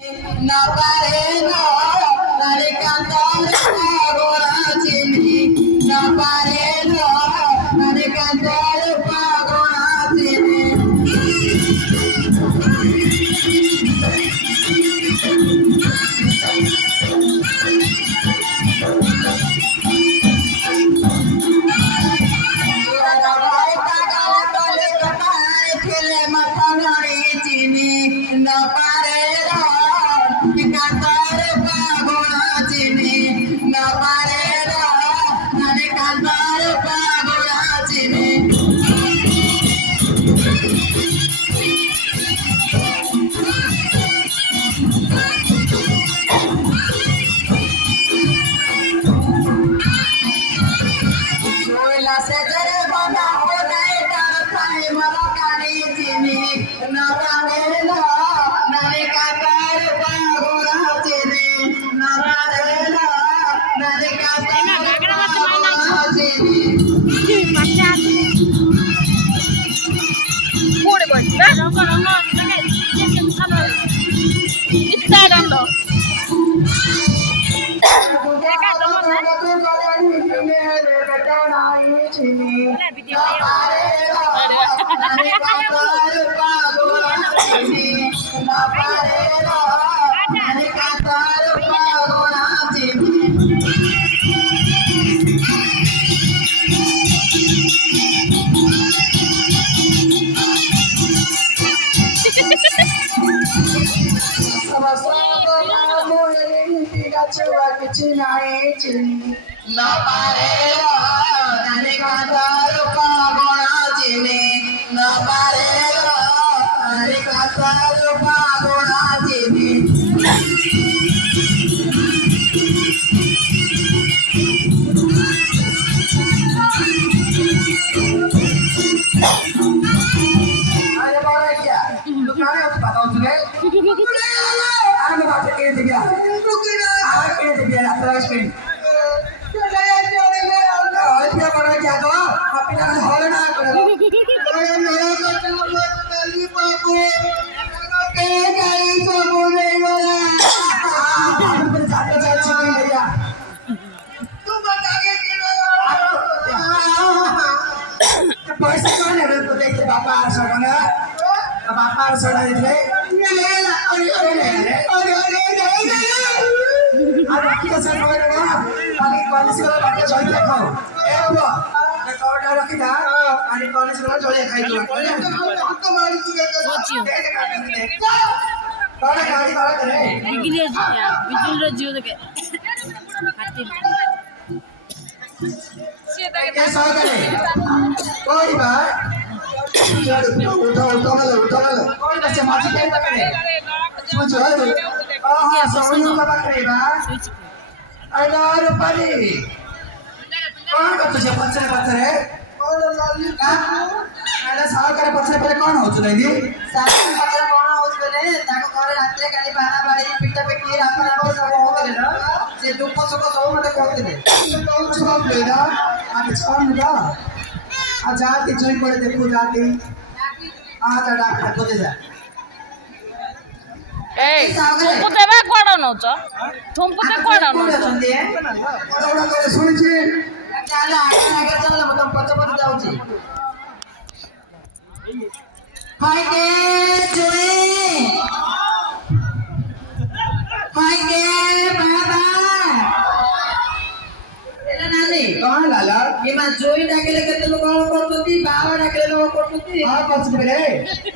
No pare no, dale cantar pagona chini. No pare no, dale cantar pagona chini. No pare no, cantar pagona chini. No pare no, dale cantar pagona chini. La sejere bana hodai tar thai malakani chini na parela nare katar pagora chini na parela nare katar pagora chini Pure boy. Rongga rongga. Dhule Dando. No parero, dale cantar pagona chini. No parero, dale cantar pagona chini. अरे बाबा क्या दुकान है बताओ तुझे आगे बात के दिया आगे दिया अतराश के और क्या बड़ा क्या तो अपना हॉल ना करो अरे मेरा कटल मत जल्दी बाबू के गाड़ी से बोले वाला हम पर जाते जाते चिकन भैया तू बता के पैसा कौन है तो देखते बापा आ सको ना बापा आ सको इधर अब बाकी का सब कोई ना बाकी कॉलेज वाला बाकी जोई खाओ ए वो मैं कॉर्डर रखी था आणि कॉलेज वाला जोई खाई तो तो मारी तू कौन गाड़ी वाला करे बिजली जियो देखे कैसा करे कोई बात उठा कोई ना से माची के करे सोचो हाँ समझो का बात करे बा अरे रुपये कौन का तुझे पत्थर है अरे साल करे पत्थर पे कौन हो चुका है ये साल करे कौन हो चुका है ताको करे रात्रे काली बारा बारी पिट्टा पे की रात में सब हो गए ना से दुख सुख सब मत करते हैं तो सब लेना आज कौन ना आज जाती जोई पड़े देखो जाती आज डॉक्टर को दे जा এই থুমপুতে বা কোড়া নছ থুমপুতে কোড়া নছ ওটা করে শুনছি চালা আগে চালা মতম পচপচ যাଉଛି হাই কে জুই হাই কে বাবা এলা নানি কোন লালা ये मा जोई डाकेले केते लोक कोन करतती बाबा डाकेले लोक करतती हां पचबे रे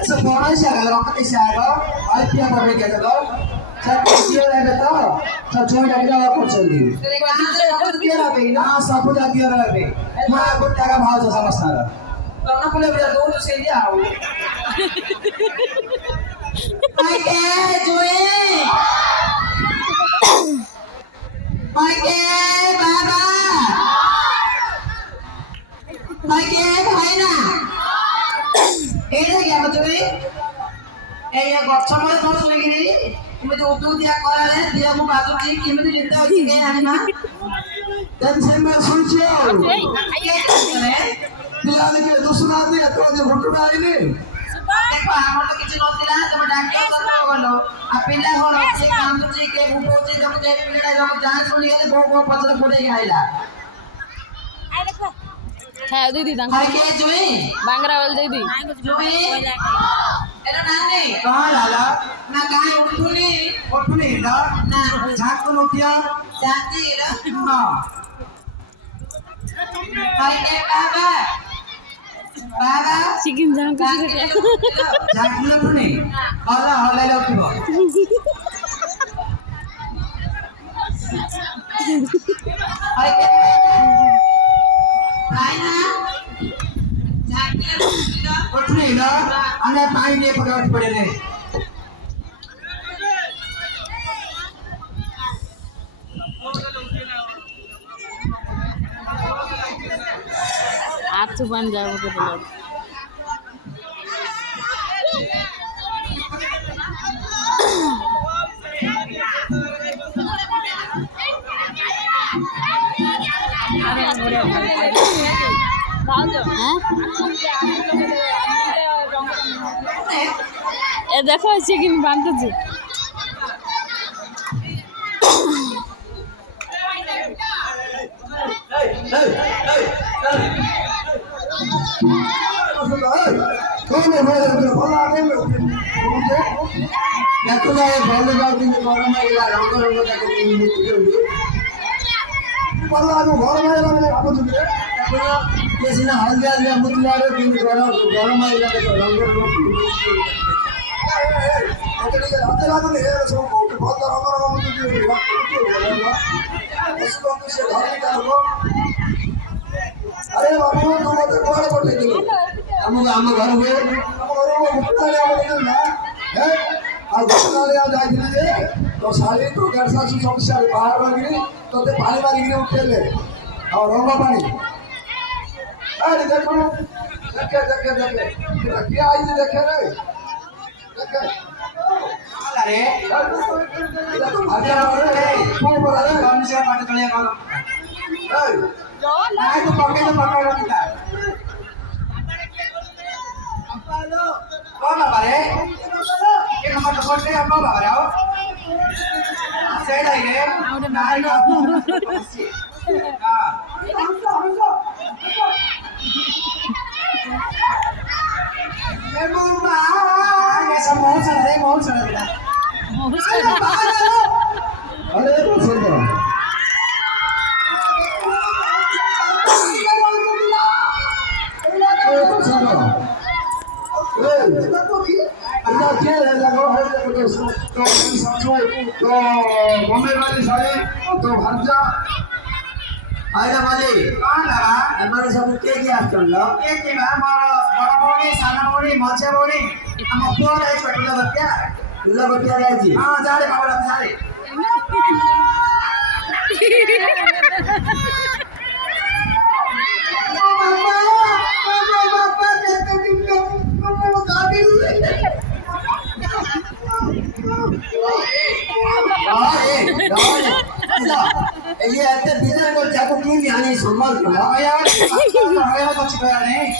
असो कोणा शागा रखते शागा आइपिया बबे केते तो सब कियो लागे तो सब जोई डाकेले लोक करछंदी ना सब जाती रहबे मा गोटा का भाव छ समझना कोन पुले बे दो से दिया आउ हाय के जोई हाय के बाबा भाई के भाई ना ए क्या बचवे ए ये गच्छ मत नस लगी रे मुझे उठू दिया कराले दिया मु बाजू की किमती लेता होची के आनी मां टेंशन में सुनछियो पिला के दूसरा दे तो जे घुटू डाली ने ଦେଖ ଆମର ତ କିଛି ନଥିଲା ତମେ ଡାକ୍ତର କଥା ଗଲ ଆଉ ପିଲା ଘର କିଏ କାନ୍ଦୁଛି କିଏ ବୁବଉଛି ତମେ ଯେ ପିଲାଟା ଯখন ଯାଞ୍ଚ କରି ଗଲେ ବୋଉ ବୋଉ ପଛରେ ଗୋଡେଇକି ଆଇଲା হ্যাঁ দিদি দাম আরে কে জুই বাংরা বল দিদি জুই এটা নানি कहां लाला ना काहे उठुनी ना ना झाक को उठिया जाती रे हां अरे के बाबा बाबा চিকেন জাম কিছু झाक को उठुनी हला हलाइला उठिबो अरे के आइना उठने ना अन्य पानी नहीं पकड़ पड़े ने आप तो बन जाओ के बोलो এ দেখো চিকেন বানতেছে सिना हल्दिया हल्दिया मुतलारे किंतु गरम आइला तो रंग अरे बाबू तुम मत कोड़ पड़े हम घर गए है आ गसनाले आ जाइले तो सारी तो गरसा से समस्या बाहर लगी तो ते पानी मारी गिरे उठेले और रोमा पानी अरे देखो देखे क्या आई देखे रे देखे अरे अरे कौन बोला रे कौन से पानी चले करो नहीं तो पकड़ रखता कौन बाबा रे ये नंबर तो कोटे हम बाबा रे आओ से लाई रे नहीं ना हां ये बुम्बा ये सब बहुत सारा बेटा अरे तो सुन दो तो बॉम्बे वाली साड़ी तो भरजा आइला वाली कौन लगा हमारे सब के क्या चल लो एक के हमारा बड़ा बोनी साना बोनी मच्छा बोनी हम ऊपर है छोटा बच्चा रह जी हां जा रे बाबा जा रे ये ऐसे बिजनेस को जाको क्यों नहीं आने संभाल के ना यार आया बच गया नहीं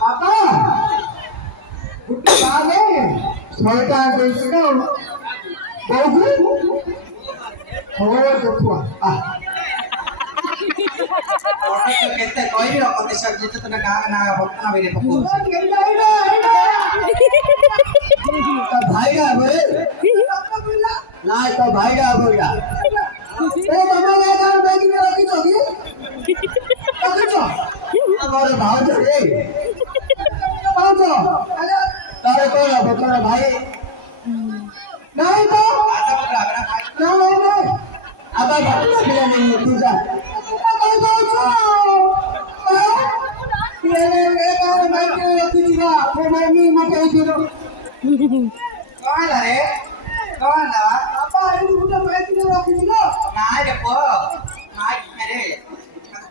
पापा कुत्ते आगे सोटा देखो बहु हो देखो आ और तो कहते कोई भी रखते सब जितने तो ना भक्तना भी रे पप्पू तो भाई का बे ना तो भाई का बोला ओ मामा का काम बैग में रखी तो भी रखी तो हमारे भाव तो रे भाव तो तारे को ना बता भाई नहीं तो नहीं अब भटका बिना नहीं तू जा ये काम मैं के रखी थी ना वो मम्मी मत करो कौन रे कौन ला पापा ये मुझे मैं के रखी थी ना ना रे पो ना मेरे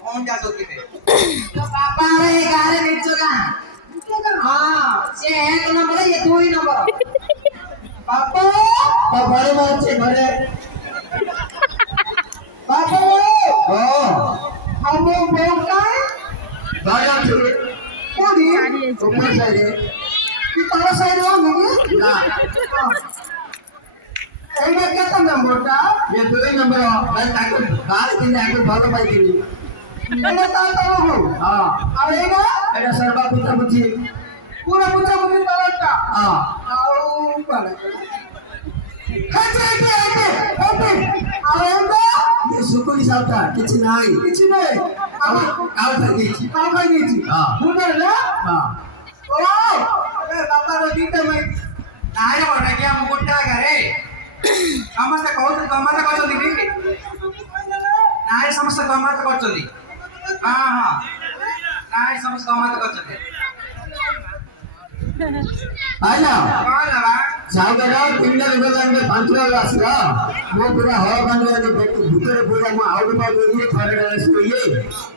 कौन जा सोती पे तो पापा रे गारे नीचे का हां ये एक नंबर है ये दो ही नंबर पापा तो बड़े मां से बड़े पापा ओ हम बेटा बाया छे कोनी ऊपर साइड की तला साइड हो नहीं ना एगा केता नंबर टा ये 2 नंबर मैं ताको बाल दिन आके भालो पाई दिनी एगा ता हो हां अब एगा सरबा पुता बुझी पूरा पुता बुझी तलटा हां आओ ऊपर सुकुली साउता किछि नाही काउ खाइ गेछि हां मुडर ना हां ओ ए बाबा रो दीते मैं नाय बडा के हम गोटा करे समस्त गमत करछोदी कि नाय समस्त गमत करछोदी हां हां नाय समस्त गमत करछोदी आइना कोन बा जागरा पिंडर गोलांगे पंचवाल आसरा मो पूरा हवा बांधले भीतर पूरा मो आउट पाउट ये थरे सुइए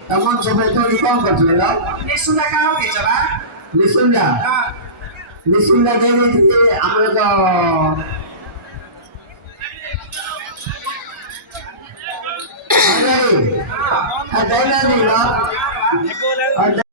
तमन समय तो कौन करछले ना निसुंडा का हो केचबा निसुंडा हां निसुंडा देने थे हमरे तो अरे हां दैना नहीं ना